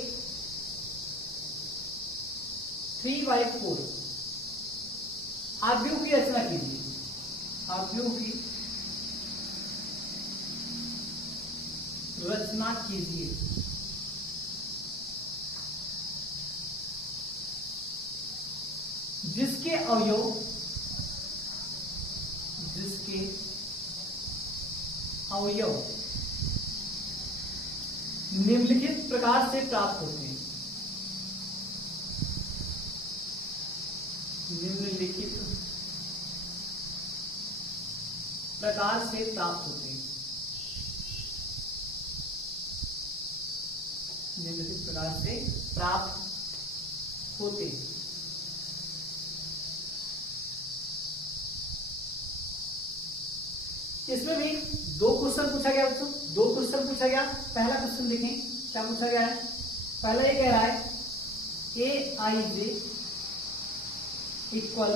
3/4 आव्यूह की रचना कीजिए। आव्यूह की रचना कीजिए। जिसके अवयव निम्नलिखित प्रकार से प्राप्त होते हैं। निम्नलिखित प्रकार से प्राप्त होते हैं। निम्नलिखित प्रकार से प्राप्त होते हैं। इसमें भी दो क्वेश्चन पूछा गया बच्चों, दो क्वेश्चन पूछा गया। पहला क्वेश्चन देखें क्या पूछा गया है। पहला ये कह रहा है aij equal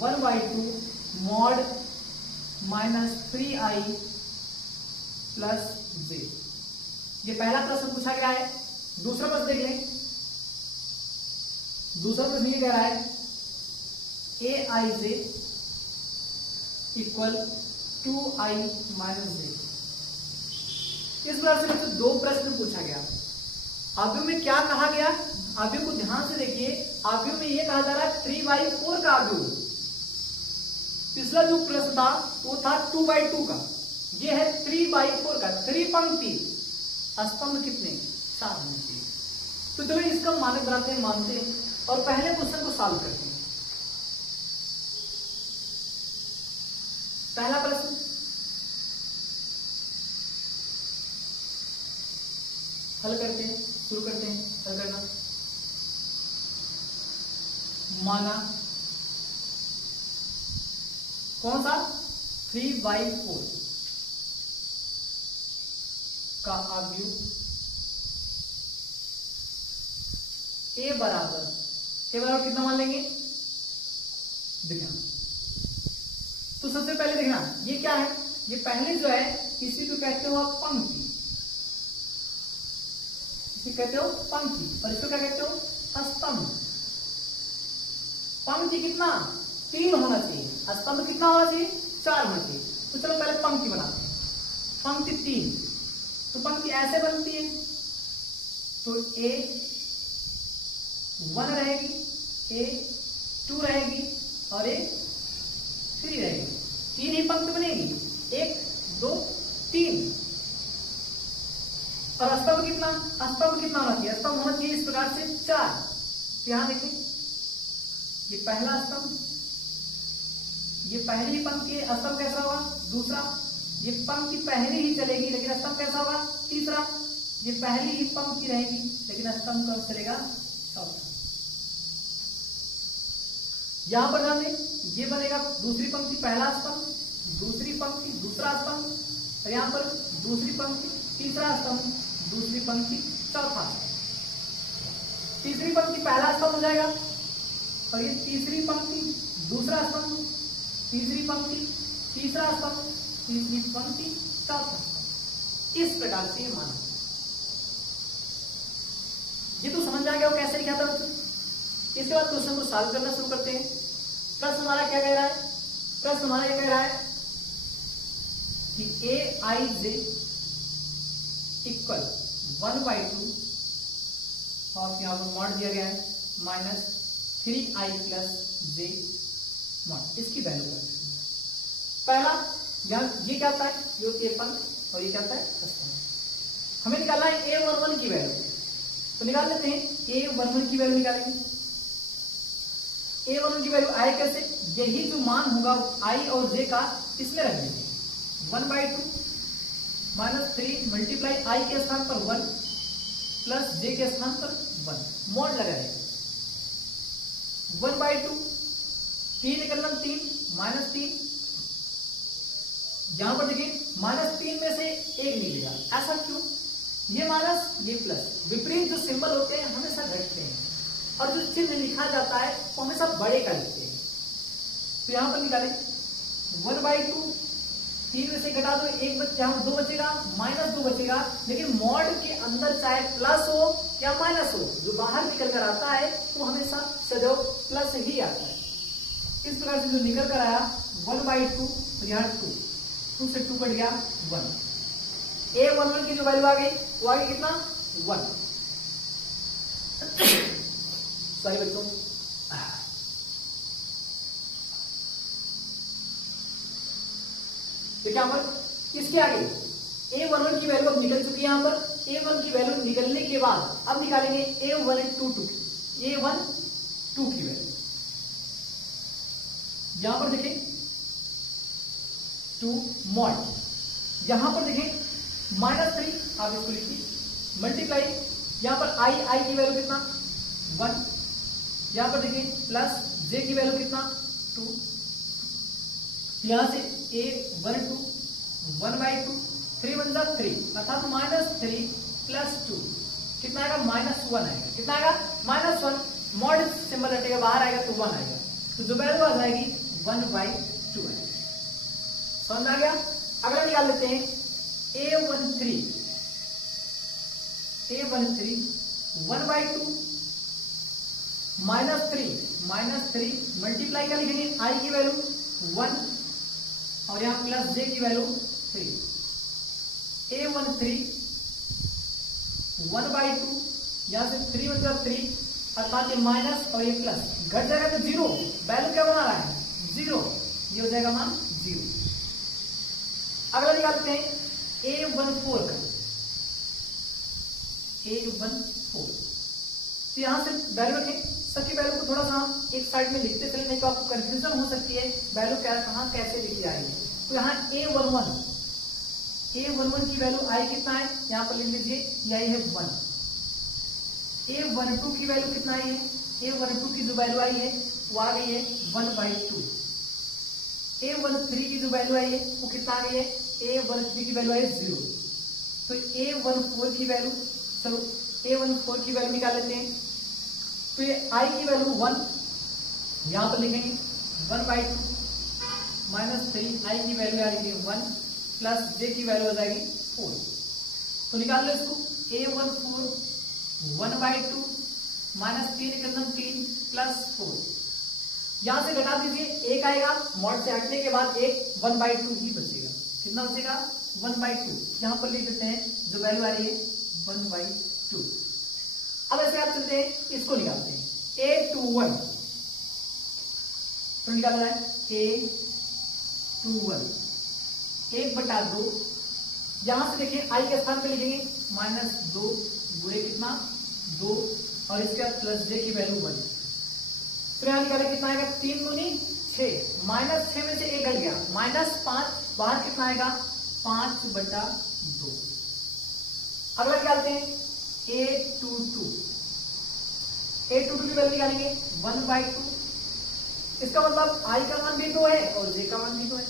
1/2 mod -3i plus j। ये पहला प्रश्न पूछा गया है। दूसरा प्रश्न देख लें। दूसरा प्रश्न ये कह रहा है aij equal 2i minus j। इस प्रकार से बच्चों दो प्रश्न पूछा गया। आव्यूह में क्या कहा गया, आव्यूह को ध्यान से देखिए। आव्यूह में यह कहा जा रहा है 3/4 का आव्यूह। पिछला जो प्रश्न था वो था 2/2 का, ये है 3/4 का। 3 पंक्ति, स्तंभ कितने 4 होने चाहिए। तो चलो इसका मानक बनाते हैं, मानते हैं और पहले क्वेश्चन को सॉल्व करते हैं। पहला प्रश्न, हल करते हैं, शुरू करते हैं हल करना। माना कौन सा 3/4 का आव्यूह a बराबर कितना मान लेंगे, देखना। तो सबसे पहले देखना ये क्या है, ये पहले जो है इसी को कहते हो आप पंक्ति, इसे कहते हो पंक्ति और इसको क्या कहते हो पंक्ति कितना 3 होना चाहिए, स्तंभ कितना होना चाहिए 4 होना चाहिए। तो चलो पहले पंक्ति बनाते हैं। पंक्ति 3, तो पंक्ति ऐसे बनती है, तो A1 रहेगी, A2 रहेगी और A3 रहेगी। 3 ही पंक्ति बनेगी, 1 2 3। और स्तंभ कितना होना चाहिए, स्तंभ होना चाहिए इस प्रकार से 4। तो यहां देखिए ये पहला स्तंभ, ये पहली पंक्ति है, स्तंभ कैसा होगा दूसरा, ये पंक्ति पहली ही चलेगी लेकिन स्तंभ कैसा होगा तीसरा, ये पहली ही पंक्ति रहेगी लेकिन स्तंभ कब चलेगा चौथा। यहां पर ध्यान दें, ये बनेगा दूसरी पंक्ति पहला स्तंभ, दूसरी पंक्ति दूसरा स्तंभ, और यहां पर दूसरी पंक्ति तीसरा स्तंभ, दूसरी पंक्ति चौथा। तीसरी पंक्ति पहला स्तंभ हो जाएगा और ये तीसरी पंक्ति दूसरा स्तंभ, तीसरी पंक्ति तीसरा स्तंभ, तीसरी पंक्ति चौथा स्तंभ। इस प्रकार से माना। ये तो समझ आ गया वो कैसे लिखा था बच्चों। इसके बाद क्वेश्चन को सॉल्व करना शुरू करते हैं। प्रश्न हमारा क्या कह रहा है, प्रश्न हमारा ये कह रहा है कि aij इक्वल 1/2 और यहां पर मॉड दिया गया है -3i + j मॉड, इसकी वैल्यू कर। पहला ये क्या होता है, ये पंक्ति और ये क्या होता है स्तंभ। हमें निकालना है a11 की वैल्यू, तो निकाल लेते हैं। a11 की वैल्यू निकालेंगे। a11 की वैल्यू आए कैसे, यही जो मान होगा i और j का इसमें रख देंगे। 1/2 -3 मल्टीप्लाई i के स्थान पर 1 प्लस j के स्थान पर 1, मॉड लगाएंगे। 1/2 3 निकलना 3 -3, यहां पर देखिए -3 में से 1 निकलेगा। ऐसा क्यों, ये माइनस ये प्लस, विपरीत जो सिंबल होते हैं हमेशा घटते हैं और जो चिन्ह लिखा जाता है वो हमेशा बड़े का लिखते हैं। तो यहां पर निकाले 1/2, 3 में से घटा दो 1 यहां 2 बचेगा, -2 बचेगा, लेकिन मॉड के अंदर चाहे प्लस हो या माइनस हो, जो बाहर निकल कर आता है वो हमेशा सदैव प्लस ही आता है। इस प्रकार से जो निकल कर आया 1/2 और यहाँ 2 से 2 कट गया 1। a11 की जो वैल्यू आ गई वो आ गई कितना 1। सॉरी बच्चों, देखिए यहां पर इसके आगे a11 की वैल्यू अब निकल चुकी है। यहां पर a1 की वैल्यू निकलने के बाद अब निकालेंगे a12 की वैल्यू। यहां पर देखें 2 मॉड, यहां पर देखें -3 आप इसको लिखिए, मल्टीप्लाई यहां पर i की वैल्यू कितना 1, यहां पर देखिए प्लस j की वैल्यू कितना 2, यहां से a12 1/2 3 × 3 अर्थात -3 + 2 कितना आएगा -1 आएगा। कितना आएगा -1, मॉड सिंबल हटेगा बाहर आएगा तो 1 आएगा, तो जो वैल्यू आ जाएगी 1/2 है। समझ आ गया। अगला निकाल लेते हैं a13 1/2 -3 मल्टीप्लाई कर लिखेंगे i की वैल्यू 1 और यहां प्लस j की वैल्यू 3। a13 1/2 यहां से 3 मतलब 3 अर्थात ये माइनस और ये प्लस घट जाएगा तो 0, वैल्यू क्या बना रहा है 0, ये हो जाएगा मान 0। अगला निकालते हैं a14 का, a14 तो यहां से वैल्यू रखें। सबकी वैल्यू को थोड़ा सा एक साइड में लिखते चले, नहीं तो आपको कंफ्यूजन हो सकती है वैल्यू क्या कहां कैसे लिखी जाएगी। तो यहाँ a11 की वैल्यू i कितना है, यहां पर लिख लीजिए यही है 1। a12 की वैल्यू कितना आई है, a12 की जो वैल्यू आई है वो आ गई है 1/2। a13 की जो वैल्यू आई है वो कितना आ गई है, a13 की वैल्यू आई 0। तो a14 की वैल्यू, चलो a14 की वैल्यू निकाल लेते हैं। तो ये i की वैल्यू 1 यहां पर लिखेंगे 1/2 -3 i की वैल्यू आएगी 1 प्लस j की वैल्यू हो जाएगी 4। तो निकाल लो इसको a14 1/2 -3 × 3 + 4 यहां से घटा दीजिए, एक आएगा, मॉड से हटने के बाद एक 1/2 ही बचेगा। कितना बचेगा? 1/2। यहां पर लिख देते हैं जो वैल्यू आ रही है 1/2। अब ऐसे आप चलते हैं, इसको निकालते हैं, A21 तो निकालना है A21 1/2। यहां से देखिए आई के स्थान पे लिखेंगे -2 गुणे कितना 2 और इसके बाद प्लस जे की वैल्यू 1। तो यहां निकाले कितना आएगा 3 दूनी 6, -6 में से 1 घट गया -5, बाहर कितना आएगा 5/2। अगला निकालते हैं A22 की वैल्यू निकालेंगे 1/2। इसका मतलब आई का मान भी 2 है और जे का मान भी 2 है,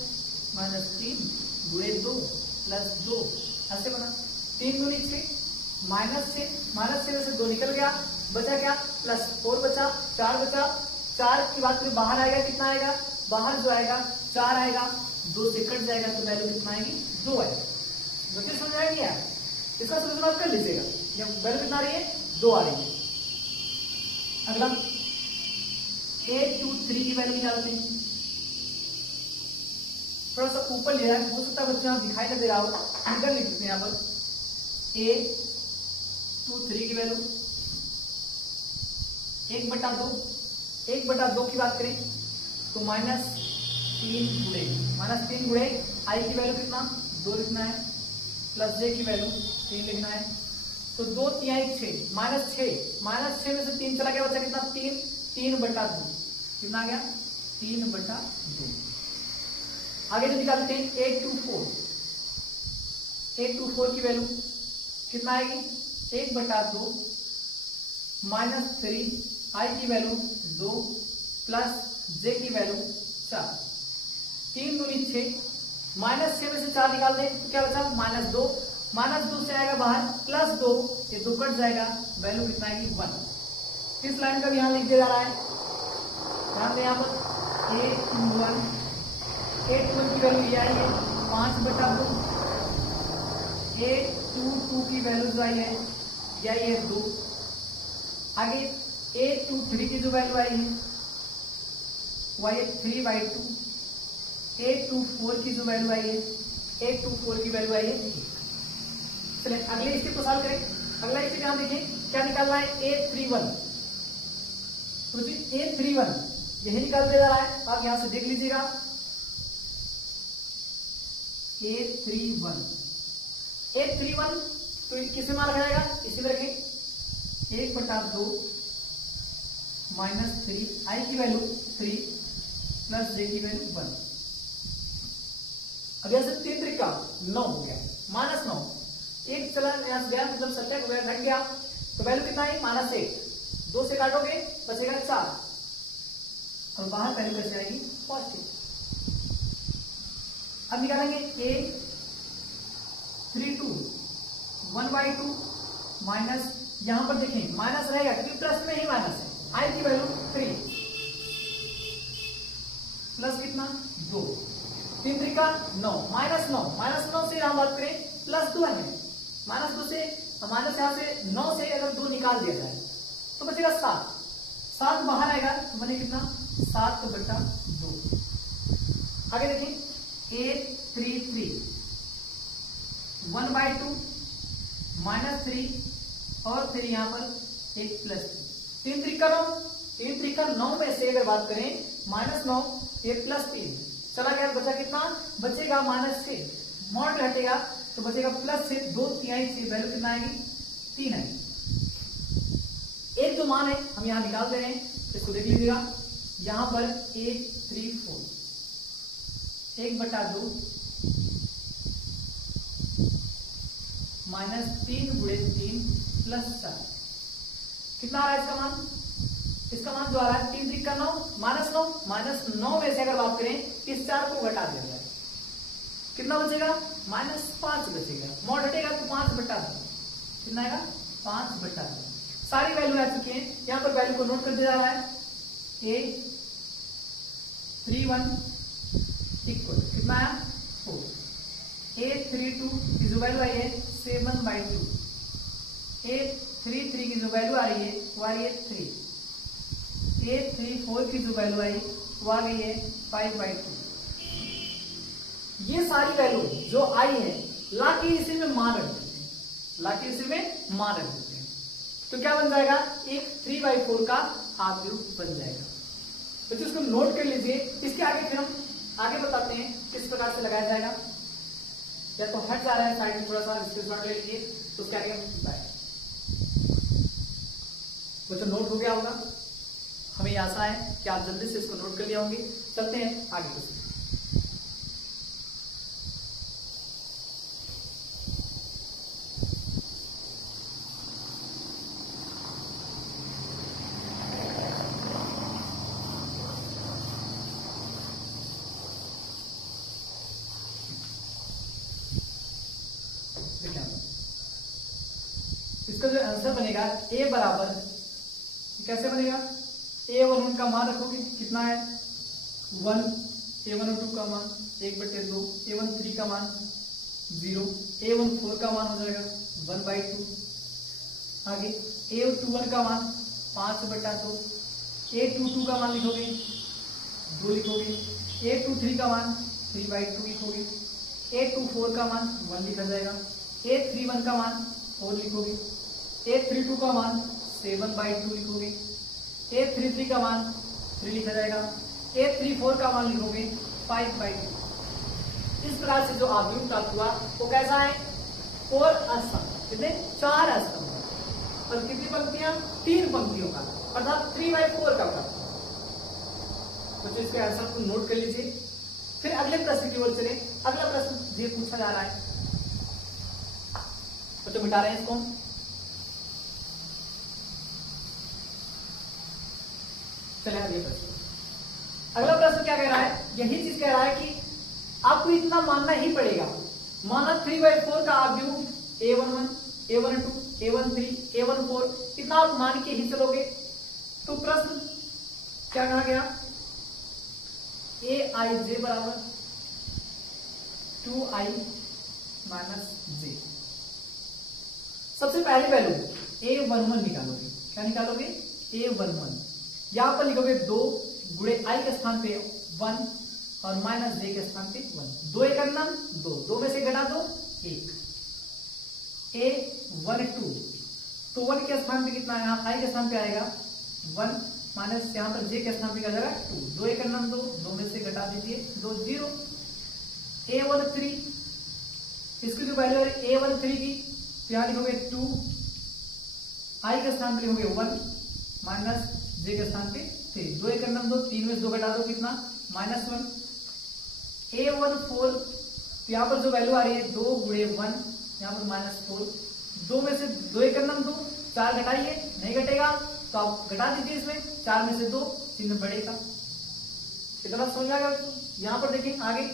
-3 गुणे 2 प्लस 2 ऐसे बना 3 दूनी 6, -6 में से 2 निकल गया, बचा क्या +4 बचा, 4 बचा। 4 की बात करें बाहर आएगा, कितना आएगा बाहर जो आएगा 4 आएगा, 2 से कट जाएगा तो वैल्यू कितना आएगी 2 आएगा। बच्चे समझ में आएगी यार, इसका सोल्यूशन आप कर लीजिएगा। वैल्यू कितना आ रही है 2 आ रही है। अगला A23 की वैल्यू निकालते हैं, थोड़ा सा ऊपर ले रहा है, हो सकता है बच्चों आप दिखाई ना दे रहा हो, इधर लिख देते हैं यहाँ पर A23 की वैल्यू 1/2 की बात करें तो -3 गुणे आई की वैल्यू कितना 2 लिखना है, प्लस जे की वैल्यू 3 लिखना है। तो 2 3 6 -6 में से 3 चला गया, बचा कितना 3/2 कितना आ गया 3/2। आगे जो निकालते हैं A24 की वैल्यू कितना आएगी 1/2 -3 आई की वैल्यू 2 प्लस जे की वैल्यू 4, 3 दूनी 6, -6 में से 4 निकाल दें तो क्या बचा -2 से आएगा बाहर +2, ये 2 कट जाएगा, वैल्यू कितना आएगी 1। इस लाइन का भी यहां लिख दिया जा रहा है, ध्यान दें यहाँ पर A21 की वैल्यू ये आई है 5/2, A22 की वैल्यू जो आई है ये आई है 2। आगे A23 की जो वैल्यू आई है वो आई है 3/2। A24 की जो वैल्यू आई है A24 की वैल्यू आई है 1। चलिए अगले स्टेप को सॉल्व करें। अगला स्टेप यहां देखें क्या निकालना है A31। तो A31 यही निकाल दिया जा रहा है, आप यहां से देख लीजिएगा A31 तो किसमें मान रखा जाएगा, इसी में रखें 1/2 -3 आई की वैल्यू 3 प्लस जे की वैल्यू 1। अब यहां से 3 3 का 9 हो गया, -9, एक चला यहां से गया मतलब सत्या हो गया, घट गया तो वैल्यू कितना है -1, 2 से काटोगे बचेगा 4 और बाहर वैल्यू कैसे आएगी पॉजिटिव। अब निकालेंगे A32 1/2 माइनस, यहां पर देखें माइनस रहेगा क्योंकि प्लस में ही माइनस है, आई की वैल्यू 3 प्लस कितना 2, 3 3 का 9 -9 से हम बात करें +2 है, -2 से माइनस यहां से 9 से अगर 2 निकाल दिया जाए तो बचेगा 7 बाहर आएगा तो बने कितना 7/2। आगे देखें A33 1/2 -3 और फिर यहां पर एक +3, 3 3 का 9, 3 3 का 9 में से अगर बात करें -9 1 +3 चला गया, बचा कितना बचेगा -6, मॉड घटेगा तो बचेगा +6, 2 3 से वैल्यू कितना आएगी 3 आएगी। एक जो मान है हम यहां निकाल दे रहे हैं, इसको देख लीजिएगा यहां पर A34 1/2 -3 गुणे 3 प्लस 4 कितना आ रहा है इसका मान, इसका मान जो आ रहा है 3 3 का 9 -9 में से अगर बात करें इस 4 को घटा दिया जाए कितना बचेगा -5 बचेगा, मॉड हटेगा तो 5/2 कितना आएगा 5/2। सारी वैल्यू आ चुकी है, यहां पर वैल्यू को नोट कर दिया जा रहा है A31 इक्वल कितना आया 4, A32 की जो वैल्यू आई है 7/2, A33 की जो वैल्यू आ रही है वो आ रही है 3, A34 की जो वैल्यू आई वो आ गई है 5/2। ये सारी वैल्यू जो आई है लाके इसी में मान रख देते हैं, लाके इसी में मान रख देते हैं, तो क्या बन जाएगा, एक 3/4 का हाफ क्यूब बन जाएगा। तो इसको नोट कर लीजिए। इसके आगे फिर हम आगे बताते हैं किस प्रकार से लगाया जाएगा। या तो हट जा रहा है साइड में थोड़ा सा, स्क्रीनशॉट ले लीजिए, तो उसके आगे बाय। तो जो नोट हो गया होगा, हमें आशा है कि आप जल्दी से इसको नोट कर लिया होंगे। चलते हैं आगे कुछ। इसका जो आंसर बनेगा a बराबर, कैसे बनेगा, A11 का मान रखोगे कितना है 1, A12 का मान 1/2, A13 का मान 0, A14 का मान हो जाएगा 1/2। आगे A21 का मान 5/2, A22 का मान लिखोगे 2 लिखोगे, A23 का मान 3/2 लिखोगे, A24 का मान 1 लिखा जाएगा, A31 का मान 4 लिखोगे, A32 का मान 7/2 लिखोगे, A33 का मान 3 लिखा जाएगा, A34 का मान लिखोगे 5/2। इस प्रकार से जो आव्यूह प्राप्त हुआ वो कैसा है, 4 अस्तंभ, कितने 4 अस्तंभ और कितनी पंक्तियां, 3 पंक्तियों का, अर्थात 3/4 का प्राप्त। तो इसके आंसर को नोट कर लीजिए। फिर अगले प्रश्न की ओर चले। अगला प्रश्न ये पूछा जा रहा है, तो मिटा रहे हैं इसको। चले अगले प्रश्न। अगला प्रश्न क्या कह रहा है, यही चीज कह रहा है कि आपको इतना मानना ही पड़ेगा, माना 3/4 का आव्यूह A11, A12, A13, A14 इतना आप मान के ही चलोगे। तो प्रश्न क्या कहा गया, Aij बराबर 2i - j। सबसे पहली वैल्यू A11 निकालोगे, क्या निकालोगे, A11। यहां पर लिखोगे 2 गुणे i के स्थान पे 1 और माइनस j के स्थान पे 1, 2 एक नाम 2 में से घटा दो 1, A12 तो 1 के स्थान पे कितना है, i के स्थान पे आएगा 1 माइनस यहां पर j के स्थान पे क्या जाएगा 2, 2 एक नाम 2 में से घटा दीजिए 2 0। A13 इसकी जो वैल्यू है A13 की, तो यहां लिखोगे 2, i के स्थान पे लिखोगे 1 माइनस j के स्थान पे 3, 2 एक नाम 2, 3 में से 2 घटा दो कितना -1। A14 तो यहाँ पर जो वैल्यू आ रही है 2 गुणे 1, यहाँ पर -4, 2 में से 2 एक नाम 2, 4 घटाइए, नहीं घटेगा तो आप घटा दीजिए, इसमें 4 में से 2 चिन्ह बढ़ेगा। इतना समझ आ गया। यहाँ पर देखिए आगे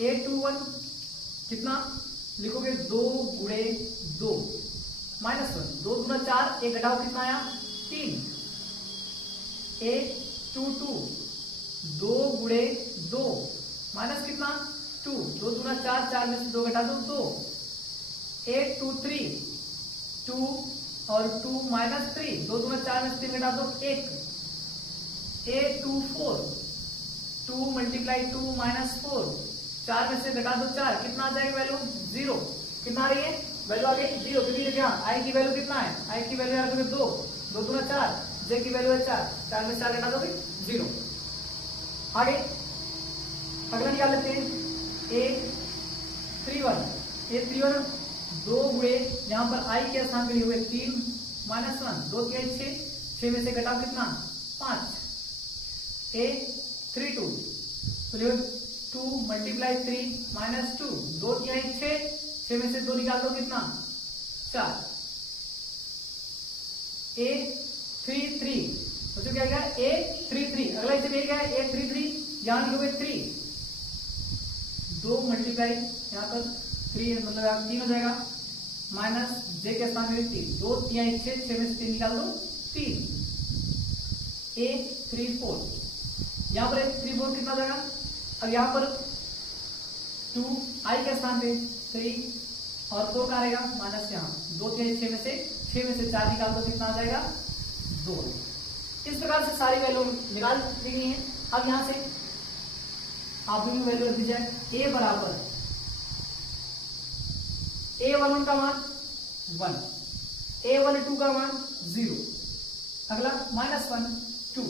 A21 कितना लिखोगे 2 गुणे 2 -1, 2 गुना 4, एक घटाओ कितना आया 3। A22 2 गुणे 2 माइनस कितना 2, 2 गुना 4, 4 में से 2 घटा दो 2। A23 2 और 2 -3, 2 गुना 4 में से 3 घटा दो 1। A24 2 × 2 -4, 4 में से घटा दो 4, कितना आ जाएगा वैल्यू 0। कितना आ रही है वैल्यू, आ गई 0, क्योंकि यहाँ i की वैल्यू कितना है, i की वैल्यू रखोगे 2, 2 गुना 4, j की वैल्यू है 4, 4 में 4 घटा दोगे 0। आगे अगला निकाल लेते हैं A31 2 गुणे यहाँ पर i के स्थान पे लिए हुए 3 -1, 2 के 6 में से घटाओ कितना 5। A32 तो लिखो 2 × 3 -2, 2 के 6 में से 2 निकाल दो कितना 4। A33 तो क्या गया A33, अगला इसे मिल गया A33, यहाँ लिखोगे 3, 2 मल्टीप्लाई यहाँ पर 3 मतलब 3 हो जाएगा, माइनस j के स्थान में 3, 2 3 6 में से 3 निकाल दो 3। A34 यहाँ पर A34 कितना हो जाएगा, अब यहाँ पर 2 i के स्थान पे 3 और 4 का रहेगा माइनस यहाँ 2 3 6 में से 4 निकाल दो कितना आ जाएगा 2। इस प्रकार से सारी वैल्यू निकाल ली गई है। अब यहां से आप भी वैल्यू रख दीजिए। ए बराबर A11 का मान 1, A12 का मान 0, अगला -1 2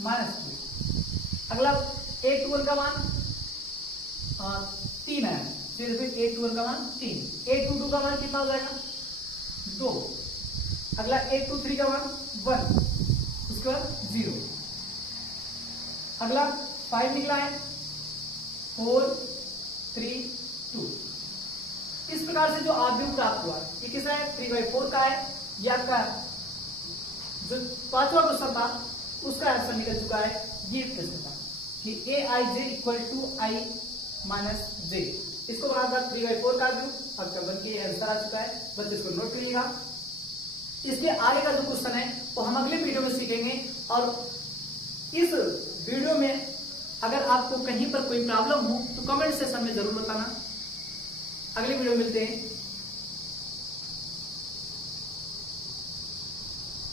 -2, अगला A21 का मान 3 है, फिर A21 का मान 3, A22 का मान कितना हो जाएगा 2, अगला A23 का मान 1, उसके बाद 0, अगला 5 निकला है 4 3 2। इस प्रकार से जो आव्यूह प्राप्त हुआ ये किसका है 3/4 का है। ये आपका जो 5वां क्वेश्चन था उसका आंसर निकल चुका है। ये प्रश्न था कि aij equal to i minus j, इसको बना था 3/4 का आव्यूह। आपका बन के आंसर आ चुका है, बस इसको नोट करिएगा। इसके आगे का जो क्वेश्चन है वो हम अगले वीडियो में सीखेंगे। और इस वीडियो में अगर आपको कहीं पर कोई प्रॉब्लम हो तो कमेंट सेक्शन में जरूर बताना। अगले वीडियो में मिलते हैं।